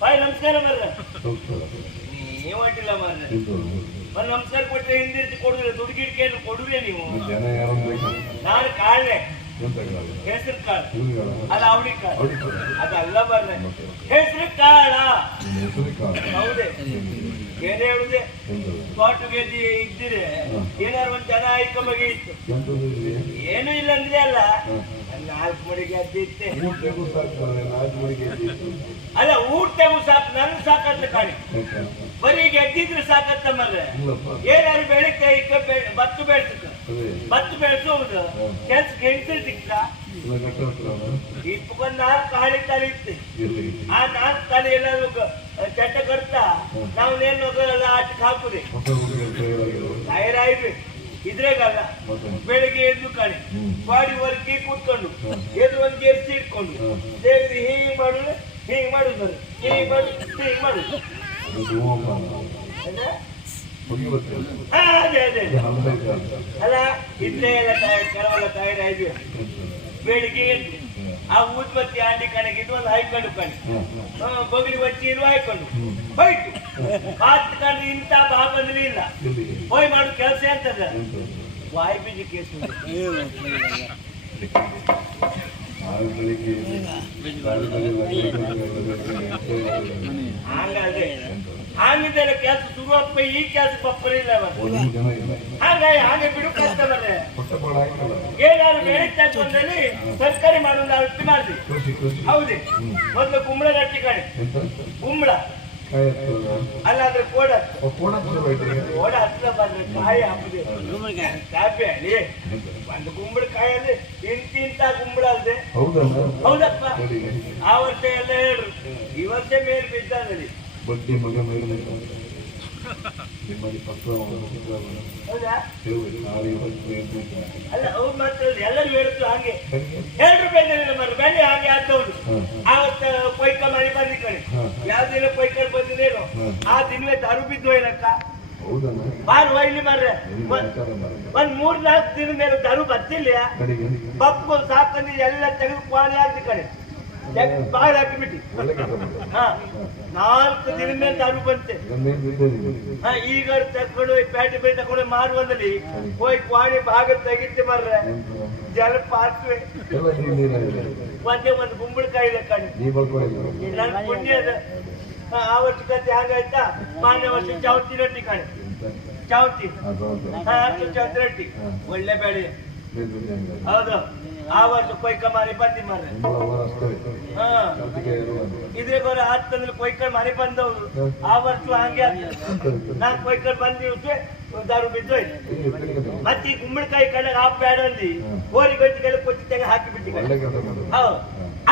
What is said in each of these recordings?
ಬಾಯ್ ನಮಸ್ಕಾರ ಬರ್ರ ನೀವು ಅಡ್ಡಿಲ್ಲ ಮಾರ್ರೆ. ಬಂದ್ ನಮಸ್ಕಾರ ಕೊಟ್ರೆ ಹಿಂದಿರ್ತಿ ಕೊಡುದಿಲ್ಲ. ದುಡ್ಗಿಡ್ಕೇನು ಕೊಡುವೆ ನೀವು. ಜನ ಯಾರು ಬೇಕು? ನಾನು ಕಾಲ ಹೆಸರು ಕಾಳು. ಅದ ಅಲ್ಲ ಅವಳಿ ಕಾಳು. ಅವ್ರಿಗೆ ಕಾಲ. ಅದಲ್ಲ ಬರ್ರೆ ಹೆಸರು ಕಾಳ. ಹೌದೇ. ಏನ್ ಹೇಳುದೆ? ತೋಟ ಗೆದ್ದಿ ಇದ್ದಿರೆ. ಏನಾರು ಒಂದ್ ಜನ ಆಯ್ಕೊಂಬಗೆ ಇತ್ತು. ಎಂತದು ಏನು ಇಲ್ಲ ಅಂದ್ರೆ ಅಲ್ಲ. ನಾಲ್ಕು ಮಡಿ ಗೆದ್ದಿ ಇತ್ತೆ ಊಟಕ್ಕೂ ಸಾಕ್ತಾರೆ, ನಾಲ್ಕು ಮಡಿಗೆ. ಅಲ್ಲ ಊಟವು ಸಾಕು ನನ್ ಸಾಕತ್ತ ಕಾಣಿ? ಬರೀ ಗೆದ್ದಿದ್ರೆ ಸಾಕತ್ತ ಮರ್ರೆ. ಇಲ್ಲಪ್ಪ. ಏನಾದ್ರು ಬೆಳಿಗ್ಗೆ ಬೆ- ಭತ್ತ ಬೆಳ್ಸಿತ್ತು ಭತ್ತ ಬೆಳೆಸೋದು. ಕೆಲ್ಸ ಹೆಂಗಸರು ಸಿಕ್ತ? ಇಪ್ಪಕೊಂಡ್ ನಾಲ್ಕು ಕಾಳಿ ತಲೆ ಇತ್ತು ಆ ನಾಲ್ಕು ತಲೆ ಕೆಟ್ಟ ಚಟ್ಟ ಕಟ್ತಾ ಹ್ಮ್. ನಾವೇನು ಆಟಕ್ಕೆ ಹಾಕುದೇ ಹೊಸ ಹುಡುಗಿಯರು ಇದ್ರೇಗಲ್ಲ ಬೆಳಿಗ್ಗೆ ಎದ್ದು ಕಾಣಿ. ಬಾಡಿ ವರ್ಕಿ ಕೂತ್ಕೊಂಡು ಹ್ಮ್. ಒಂದು ಗೆರ್ಸಿ ಇಟ್ಕೊಂಡು. ದೇವ್ರಿ ಹೀಗೆ ಮಾಡುದು ಹೀಗೆ ಮಾಡುದು ಹೀಗೆ ಮಾಡು, ಹೀಗೆ ಮಾಡುದು ಅದು, ಅದೇ. ಅಲ್ಲ, ಇದ್ರೆ ಎಲ್ಲ ತಯಾರು ಕೆಲವೆಲ್ಲ ತಯಾರಾಯ್ವಿ ಎಂತದು? ಬೆಳಿಗ್ಗೆ ಎದ್ದು ಆ ಊದ್ಬತ್ತಿ ಆಂಡಿ ಕಣಗಿದ್ದು ಒಂದು ಹಾಯ್ಕೊಂಡು ಕಣಿ. ಬೊಗಳಿ ಬಚ್ಚಿ ಇರುವ ಹಾಯ್ಕೊಂಡು. ಹೋಯ್ತು. ಕಾತ್ ಕಂಡ್ರೆ ಇಂಥ ಬಾ ಬಂದ್ರೆ ಇಲ್ಲ? ಹೋಯ್ ಮಾಡು ಕೆಲಸ ಅಂತದ? ವಾಯು ಬೀಜ ಕೇಸ್ ಹಂಗಾದ್ರೆ ಹಂಗಿದ್ದೆಲ್ಲ ಕೆಲಸ ಶುರುವಪ್ಪ ಈ ಕೆಲಸ ಬಪ್ಪರಿಲ್ಲ ಹಾಗಾಗಿ ಹಾಗೆ ಬಿಡು ಹೊಟ್ಟೆಪಾಡ ಹಾಕಲ್ಲ ಏನಾದ್ರು ಬೆಳೀತಾ ಬಂದಲ್ಲಿ ಸರ್ಕಾರಿ ಮಾಡೋದು ಅರ್ಥ ಮಾಡಿದ್ವಿ ಹೌದೇ. ಮೊದಲು ಕುಂಬಳ ಗಟ್ಟಿ ಕಡೆ ಕುಂಬಳ. ಅಲ್ಲಾದ್ರೆ ಕೋಡ. ಕೋಣ ಶುರುವಾಯ್ತು ಕೋಡ ಹತ್ತಿರ ಬಂದ್ರೆ ಕಾಯಿ ಹಾಕುದೆ. ಕಾಪಿ ಹೇಳಿ ಒಂದು ಕುಂಬಳ ಕಾಯಿ ಅಂದ್ರೆ ಇಂತಿಂತ ಕುಂಬಳ ಅಲ್ದೆ. ಹೌದಲ್ಲ ಹೌದಪ್ಪ. ನೋಡಿ ಆ ವರ್ಷ ಎಲ್ಲ ಹೇಳ್ರು. ಈ ವರ್ಷ ಮೇಲ್ ಬಿದ್ದಲ್ಲಿ ಬಡ್ಡಿ ಮಗ ಮೇಲೆ ನಿಮ್ಮಲ್ಲಿ ಇವತ್ತು ಅಲ್ಲ ಅವ್ರು ಮಾತ್ರ ಎಲ್ಲರೂ ಹೇಳಿದ್ರು ಹಾಗೆ? ಎರಡು ರೂಪಾಯಿನಲ್ಲಿ ಮರ ಬೆಲೆ ಹಾಗೆ ಆದವ್ರು ಹ್ಮ್. ಆವತ್ತ ಕೊಯ್ಕ ಮಾಡಿ ಬಂದಿ ಕಡೆ ಹ್ಮ್. ಯಾವ ದಿನ ಕೊಯ್ಕ ಬಂದಿದ್ದೇನೋ ಆ ದಿನವೇ ದಾರು ಬಿದ್ದು ಏನಕ್ಕ? ಬಾರ್ ಒಯ್ಲಿ ಮಾರ್ರೆ. ಒಂದ್- ಮೂರ್ ನಾಲ್ಕು ದಿನ ಮೇಲೆ ದಾರು ಬರ್ತಿಲ್ಲ. ಪಪ್ಪು ಸಾಕಂದ್ರೆ ಸಾಕಂದು ಎಲ್ಲ ತೆಗೆದು ಕ್ವಾಲಿ ಆಗ್ತಿ ಕಡೆ ಬಾಳ ಹಾಕಿಬಿಟ್ಟಿ ನಾಲ್ಕು ದಿನ ಮೇಲೆ ದಾರು ಬಂತೆ. ಹಾ, ಈಗ ತಕೊಂಡು ಪ್ಯಾಟಿ ಬೈ ತಕೊಂಡು ಮಾರುವಂದಲ್ಲಿ ಹೋಗಿ ಕ್ವಾಡಿ ಭಾಗ ತೆಗಿತೆ ಬರ್ರೆ ಜಲ ಪಾತ್ವೆ ಒಂದೇ ಒಂದು ಗುಂಬಳಕಾಯಿ ಇದೆ ಕಣ್ಣು ನನ್ನ ಪುಣ್ಯ ಅದ ಹಾ, ಆ ವರ್ಷ ಕತೆ ಹಂಗಾಯ್ತಾ? ಮಾನ್ಯ ವರ್ಷ ಚೌತಿ ರೊಟ್ಟಿ ಕಣಿ. ಚೌತಿ ಚಾವತಿ ರೊಟ್ಟಿ. ಒಳ್ಳೆ ಬೆಳೆ. ಹೌದು. ಆ ವರ್ಷ ಕೊಯ್ಕ ಮಾರಿ ಬಂದಿ ಮಾರ್ರೆ. ಹಾ. ಇದ್ರೆ ಬರ ಹತ್ತಂದ್ರೆ ಕೊಯ್ಕೊಂಡು ಮನೆ ಬಂದವ್ರು. ಆ ವರ್ಷ ಹಂಗೆ ಆಯ್ತು. ನಾನ್ ಕೊಯ್ಕೊಂಡು ಬಂದ ದಿವಸ ದಾರು ಬಿದ್ದೋಯ್ತು. ಮತ್ತೆ ಈ ಗುಮ್ಮಡಿಕಾಯಿ ಕಡೆ ಆ ಬ್ಯಾಡ ಅಲ್ಲಿ ಹೋರಿ ಗಂಟೆಗೆಲ್ಲ ಕೊಚ್ಚಿ ತೆಗೆ ಹಾಕಿ ಬಿಟ್ಟಿ ಹೌದು.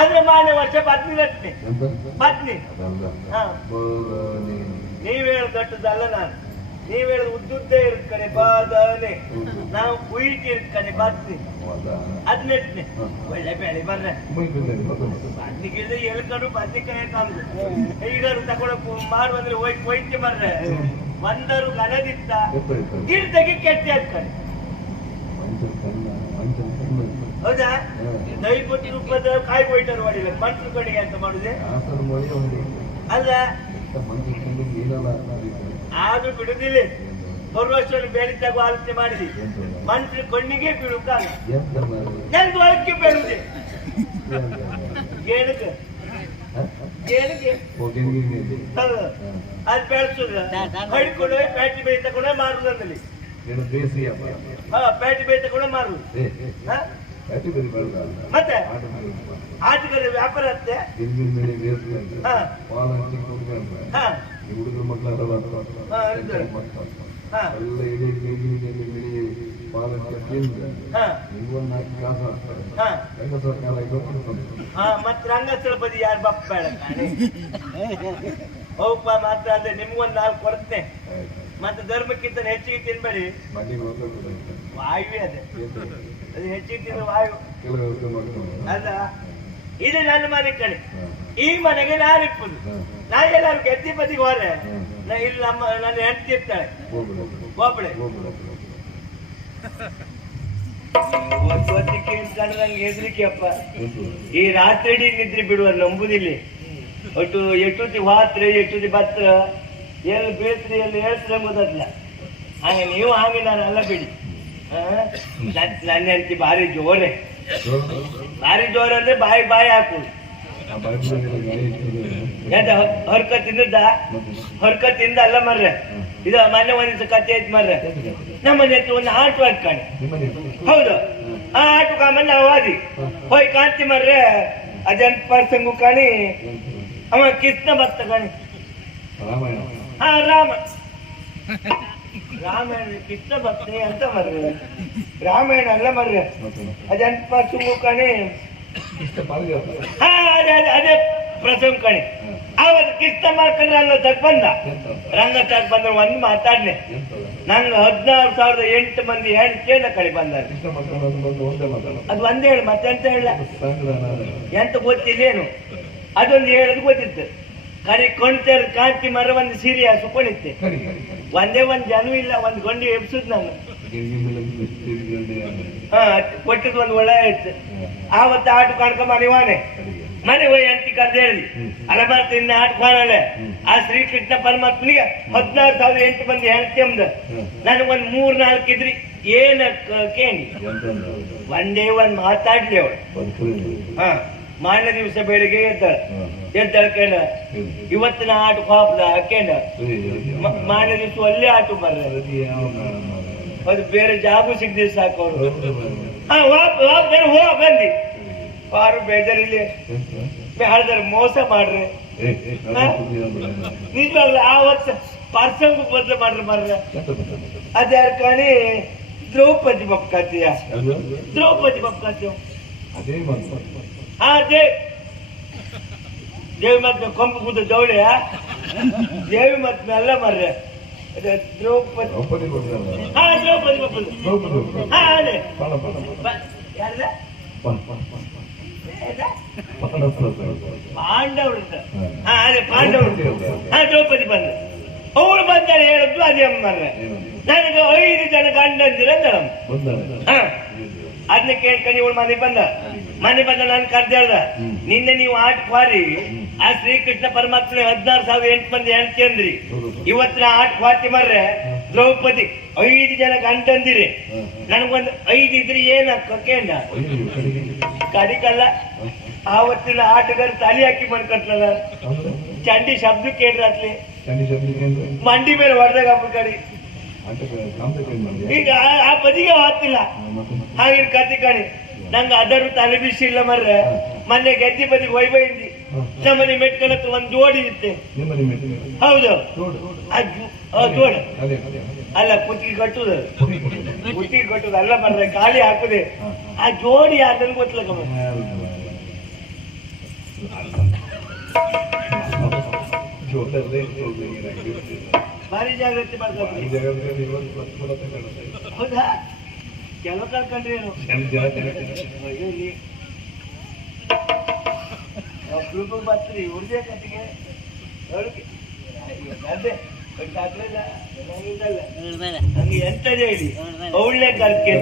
ಆದ್ರೆ ಮಾನ್ಯ ವರ್ಷ ಬದ್ನಿ ಎಂತ? ಬದ್ನಿ. ಹಾ. ನೀವ್ ಹೇಳ ದೊಡ್ಡದಲ್ಲ ನಾನು. ನೀವ್ ಹೇಳಿದ್ರೆ ಉದ್ದುದ್ದೇ ಇರ್ಕಡೆ ಬಾದಾನೆ ನಾವು ಕುಯಿಟಿ ಇರ್ಕಡೆ ಬಾತ್ರಿ ಹೌದಾ? ಹದಿನೆಂಟನೇ. ಒಳ್ಳೆ ಬೆಳೆ ಬರ್ರೆ. ಬದ್ನಿಗಿಂತ ಎಳ್ಕೊಂಡು ಬದ್ನಿಕಾಯಿ ಕಾಣುದು. ಈಗ ತಗೊಂಡು ಮಾಡುವಂದ್ರೆ ಹೋಗಿ ಕೊಯ್ತಿ ಬರ್ರೆ ಒಂದರು ಗನದಿತ್ತ? ಗಿಡದಾಗಿ ಕೆಟ್ಟಿ ಇತ್ತು. ಹೌದಾ? ದೈಪತಿ ರೂಪದ ಕಾಯಿ ಕೊಯ್ತಾರೆ ಹೊಡಿಬೇಕು ಮಂಟ್ರು ಕಡೆಗೆ ಅಂತ ಮಾಡುದೇ? ಅಲ್ಲ. ಆದ್ರೂ ಬಿಡುದಿಲ್ಲ ಬರುವಷ್ಟು ಬೇಡಿದಾಗ ಆಲೋಚನೆ ಮಾಡಿದಿ. ಮನ್ಸಿನ ಕಣ್ಣಿಗೆ ಬೀಳು ಕಾಲ ಎಂತ ಮಾರ್ರೆ? ಒಳಕ್ಕೆ ಬೀಳುದೆ ಎಂತ ಮಾರ್ರೆ? ಗೇಣಕ್ಕೆ ಹ? ಗೇಣಿಗೆ ಹೋಗಿ ನೀನು ಇಲ್ಲಿ. ಹೌದು ಹ. ಅದು ಮಾರುದು. ಮತ್ತೆ. ಆಟಗಾರ ವ್ಯಾಪಾರ ಅತ್ತೆ ಹುಡುಗರ ಮಕ್ಕಳೆಲ್ಲ ಎಲ್ಲ ಇಡೀ ನೀರಿನಲ್ಲಿ ಬಿಳಿ ಪಾಲ ಹಂಚಿ ತಿಂದು ಹಾ. ನಿಮ್ಗೊಂದು ನಾಲ್ಕು ಕಾಸು ಹಾಕ್ತಾರೆ. ಹಾ. ಹೆಂಗಸರ ಕಾಲ ಮಾಡ್ಕೊಂಡು. ರಂಗಸ್ಥಳ ಬದಿ ಯಾರು ಬಪ್ಪ ಹೋಗಪ್ಪ ಮಾತ್ರ ಅಂದ್ರೆ ನಿಮ್ಗೊಂದು ನಾಲ್ಕು ಕೊಡ್ತೇನೆ. ಮತ್ತೆ ಧರ್ಮಕ್ಕಿಂತ ಹೆಚ್ಚಿಗೆ ತಿನ್ಬೇಡಿ. ವಾಯುವೆ ಅದೇ. ಅದು ಹೆಚ್ಚಿಗೆ ತಿಂದ್ರೆ ವಾಯು. ಅಲ್ಲ ಇದು ನನ್ನ ಮನೆ ಕಡೆ. ಈ ಮನೆಗೆ ನಾನು ಇಪ್ಪುದು ಹಾ. ನಾ ಎಲ್ಲಾರು ಗೆದ್ದಿ ಬದಿಗೆ ಹೋದ್ರೆ. ನಾ ಇಲ್ಲಿ ನಮ್ಮ ನನ್ನ ಹೆಂಡತಿ ಇರ್ತಾಳೆ. ಒಬ್ಬಳೆ ನಂಗೆ ಹೆದರಿಕೆ ಅಪ್ಪ. ಈ ರಾತ್ರಿ ಇಡೀ ನಿದ್ರೆ ಬಿಡುವ ನಂಬುದಿಲ್ಲ. ಒಟ್ಟು ಎಷ್ಟೊತ್ತಿ ಹಾತ್ರೆ ಎಷ್ಟೊತ್ತಿ ಬತ್ತ ಎಲ್ಲಿ ಬೀಳ್ತ್ರಿ ಎಲ್ಲಿ ಹೇಳ್ತ್ರಿ ಎಂಬುದಲ್ಲ ಹಾಗೆ ನೀವು ಹಾಗೆ ನಾನು ಅಲ್ಲ ಬಿಡಿ. ನನ್ನ ಹೆಂಡತಿ ಭಾರಿ ಜೋರೆ. ಭಾರಿ ಜೋರ ಅಂದ್ರೆ ಬಾಯಿ ಬಾಯಿ ಹಾಕುದು ಆ ಬಾಯ್ಬಿಡೋದಿಲ್ಲ ಗಾಳಿ ಇಟ್ಟಿದ್ದಾರೆ. ಎಂತ ಹೊರ್ಕ ತಿಂದ ಅಲ್ಲ ಮರ್ರೆ. ಇದು ಮೊನ್ನೆ ಒಂದಿವ್ಸ ಕತೆ ಐತ್ ಮರ್ರೆ. ನಮ್ಮನೆ ಹತ್ರ ಒಂದು ಆಟೋ ನಿಮ್ಮನೆ ಹೌದು. ಆ ಆಟೋ ಕಾಮನ್ ನಾವು ಆದಿ. ಹೋಯ್ ಕಾಂತಿ ಮರ್ರೆ. ಅಜಂತ್ ಪರ್ಸಂಗು ಕಾಣಿ. ಅವ ಕೃಷ್ಣ ಭಕ್ತ ಕಾಣಿ. ರಾಮಾಯಣ. ಹಾ ರಾಮ. ರಾಮಾಯಣ ಕೃಷ್ಣ ಭಕ್ತಿ ಅಂತ ಮರ್ರೆ. ರಾಮಾಯಣ ಅಲ್ಲ ಮರ್ರೆ. ಅಜಂತ್ ಪರ್ಸಂಗು ಕಾಣಿ. ಅದೇ ಅದೇ ಅದೇ ಪ್ರಸಂಗ ಕಣಿ. ಅವತ್ತು ಕಿಸ್ತ ಮಾಡ್ಕೊಂಡ್ರೆ ರಂಗ ತಗ ಬಂದ ರಂಗ ತಗ ಬಂದ್ರೆ ಒಂದು ಮಾತಾಡ್ನೆ. ನನ್ನ ನಂಗೆ ಹದಿನಾರು ಸಾವಿರದ ಎಂಟು ಮಂದಿ ಕಡೆ ಇಷ್ಟ ಮಾಡ್ಕೊಂಡು ಒಂದೇ ಮಾತಾಡ ಅದು ಒಂದೇ ಹೇಳಿ ಮತ್ತೆ ಎಂತ ಹೇಳ ಏನು ಎಂತ ಗೊತ್ತಿಲ್ಲೇನು? ಅದೊಂದು ಹೇಳೋದು ಗೊತ್ತಿತ್ತು. ಕರಿ ಕೊಂಡ್ತೇರ್ ಕಾಂತಿ ಮರ ಒಂದು ಸೀರೆ ಕಡಿ ಕಡಿ ಕಡಿ ಒಂದೇ ಒಂದು ಜನವೂ ಇಲ್ಲ ಒಂದು ಗೊಂಡಿ ಎಬ್ಸುದು ನಾನು. ಹಾ ಕೊಟ್ಟಿದ್ ಒಂದ್ ಒಳ್ಳೆ ಇತ್ತು ಆವತ್ತು ಆಟ ಮನೆ ವಾನೆ ಮನೆ ಹೋಗಿ ಅಂತಿ ಕರ್ದು ಹೇಳಿ. ಅಲ್ಲ ಬರ್ತೀನಿ ಆಟ ಕಾಣಲೆ ಆ ಶ್ರೀಕೃಷ್ಣ ಪರಮಾತ್ಮನಿಗೆ ಹದಿನಾರು ಸಾವಿರದ ಎಂಟು ಮಂದಿ ಹೆಂಡತಿ ಅಂದ. ನನಗೊಂದು ಮೂರ್ ನಾಲ್ಕು ಇದ್ರಿ. ಏನ ಕೇಳಿ. ಒಂದೇ ಒಂದ್ ಮಾತಾಡ್ಲಿ ಅವಳು. ಹಾ ಮಾರನೇ ದಿವಸ ಬೆಳಿಗ್ಗೆ ಎದ್ದಾಳ. ಎದ್ದಾಳ ಕೇಳ. ಇವತ್ತಿನ ಆಟ ಕಾಪದ ಕೇಳ. ಮಾರನೇ ದಿವಸ ಒಳ್ಳೆ ಆಟ ಬರ್ರೆ. ಅದು ಬೇರೆ ಜಾಬು ಸಿಗದೆ ಸಾಕು ಅವರು. ಹಾ ವಾ ಬೇರೆ ಹೋ ಬಂದಿ. ಪಾರು ಬೇಜಾರಿಲ್ಲ ಹೇಳ್ದಾರೆ ಮೋಸ ಮಾಡ್ರಿ. ನಿಜವಾಗ್ಲು ಆವತ್ತು ಪರ್ಸಂಗ್ ಬದಲು ಮಾಡ್ರಿ ಮಾರ್ರ. ಅದ್ಯಾರ ಕಾಣಿ? ದ್ರೌಪದಿ ಬಪ್ಕಾತಿಯ ದ್ರೌಪದಿ ಬಪ್ಕಾತಿಯ ಅದೇ ಹಾ ದೇವ್ ದೇವಿ ಮತ್ತೆ ಕೊಂಬು ಕೂತ ದೌಡೆ ದೇವಿ ಮತ್ತೆ ಅಲ್ಲ ಮರ್ರೆ. ಅದೇ ದ್ರೌಪದಿ. ದ್ರೌಪದಿ ಅದೇ? ಪಾಂಡವರು. ಹಾ. ದ್ರೌಪದಿ ಬಂದ. ಅವಳು ಬಂದಾಳೆ ಹೇಳಿದ್ದು ಅದೇ ಏನು? ನನಗೆ ಐದು ಜನ ಗಂಡಂದಿರ ಹಾ. ಅದನ್ನ ಕೇಳ್ಕೊಂಡು ಇವಳು ಮನೆ ಬಂದ. ಮನೆ ಬಂದ ನಾನು ಕರ್ದು ಹೇಳ್ದ ನಿನ್ನೆ ನೀವು ಆಟ ಕ್ವಾರಿ ಆ ಶ್ರೀಕೃಷ್ಣ ಪರಮಾತ್ಮ ಹದಿನಾರು ಸಾವಿರದ ಎಂಟು ಮಂದಿ ಹೆಂಡತಿ ಅಂದ್ರಿ ಇವತ್ತಿನ ಆಟ ಕ್ವಾತಿ ಮರ್ರೆ ದ್ರೌಪದಿ ಐದು ಜನ ಗಂಟಂದಿರಿ. ನನಗೊಂದು ಐದು ಇದ್ರಿ ಏನ ಕೇಳ ಅಯ್ಯೋ, ಕಡೆಗೆ. ಕಡಿಕಲ್ಲ. ಆವತ್ತಿನ ಆಟಗಾರ ತಲೆ ಹಾಕಿ ಮಾಡ್ಕೊಟ್ಲಲ್ಲ. ಹೌದಾ? ಚಂಡಿ ಶಬ್ದ ಕೇಳ್ರಾತ್ಲಿ ಅತ್ಲಿ. ಮಂಡಿ ಮೇಲೆ ಹೊಡೆದಾಗ ಹಬ್ಬ ಕಡಿ. ಈಗ ಆ- ಬದಿಗೆ ಹೋಗ್ತಿಲ್ಲ ಮತ್ತೆ ಹಾಗಿನ ಕತೆ ಕಾಣಿ. ನಂಗೆ ಅದರ ತಲೆ ಬಿಸಿ ಇಲ್ಲ ಮರ್ರೆ. ಮೊನ್ನೆ ಬದಿ ವೈಭವ ವೈಬೈಂದಿ ನಮ್ಮನೆ ಮೆಟ್ಕಣತ್ತು ಒಂದ್ ಜೋಡಿ ಇತ್ತೆ. ಹೌದು. ಜೋಡ ಅಲ್ಲ ಕುತ್ತಿಗೆ ಕಟ್ಟುದು. ಕುತ್ತಿಗೆ ಕಟ್ಟುದು. ಅಲ್ಲ ಬರ್ರೆ ಗಾಳಿ ಹಾಕುದೆ. ಆ ಜೋಡಿ ಯಾರ್ದನ್ ಗೊತ್ತಿಲ್ಲ ಕಮ್ಮ. ಭಾರಿ ಜಾಗ್ರತೆ ಮಾಡ್ತಾರೆ. ಹೌದಾ? ಕೆಲವು ಕಳ್ಕೊಂಡ್ರಿ ಅಲ್ಲಿ ಒಬ್ರಿಗೂ ಬರ್ತೀರಿ ಇವ್ರದೇ ಕಟ್ಟಿಗೆ. ಅದೇ ಬಟ್ ಆಗ್ಲಿಲ್ಲ. ನಂಗೆ ಎಂತದೇ ಹೇಳಿ ಒಳ್ಳೆ ಕರ್ಕೆ